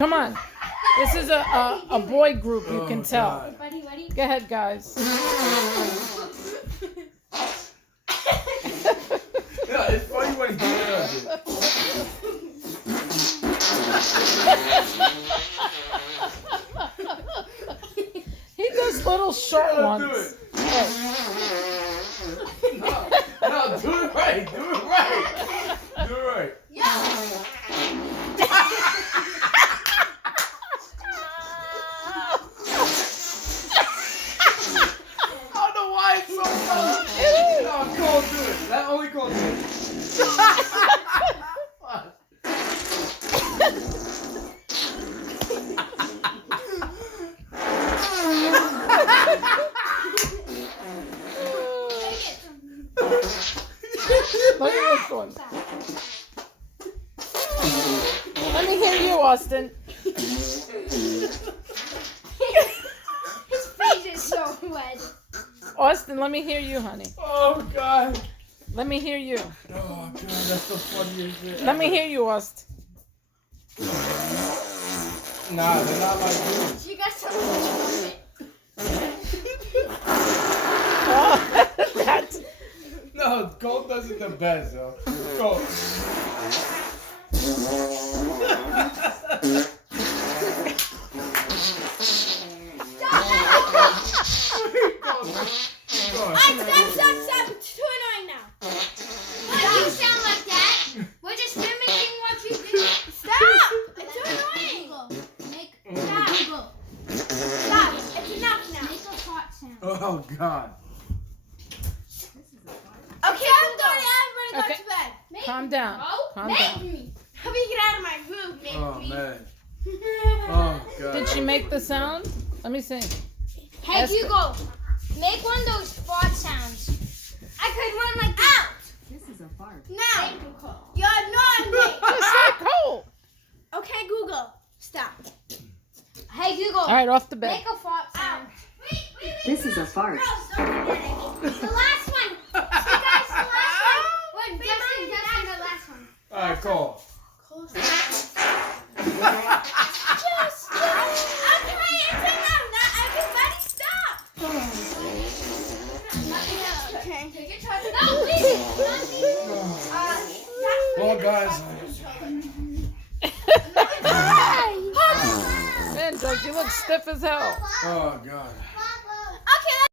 Come on. This is a boy group, you can tell. God. Ready? Go ahead, guys. Yeah, it's funny when he does it. He does little short Yeah, ones. do it. Oh. No, do it right. Do it right. Do it right. I don't know why it's so funny. No, Cole, do it. That only Cole do it. Look at this one. Let me hear you, Austin. His face is so red. Austin, let me hear you, honey. Oh, God. Let me hear you. Oh, God, that's the funniest shit. Let me hear you, Austin. Nah, they're not like this. You got so much Oh, that's... No, Cole does it the best, though. Cole. Stop. It's too annoying now. Why do you sound like that? We're just mimicking what you do. Stop! It's too annoying. Stop. It's enough now. Make a fart sound. Oh, God. Okay, I'm going out. I'm going to go to bed. Calm down. Calm Make down. me. Help me get out of my room. Make Oh, me. man. Oh, God. Did she make the sound? Let me see. Hey, Esther. Hugo. Make one of those fart sounds. I could run like out. This is a fart. Now. You're not me. Just like Cole. Okay, Google. Stop. Hey, Google. All right, off the bed. Make a fart sound. This is a fart. The last one. You guys, the last one. Wait, Justin, the last one. All right, Cole. Okay, it's enough. Not everybody stop. Okay. Take your time. No, please. Well, guys. Man, does he look stiff as hell? Oh, God.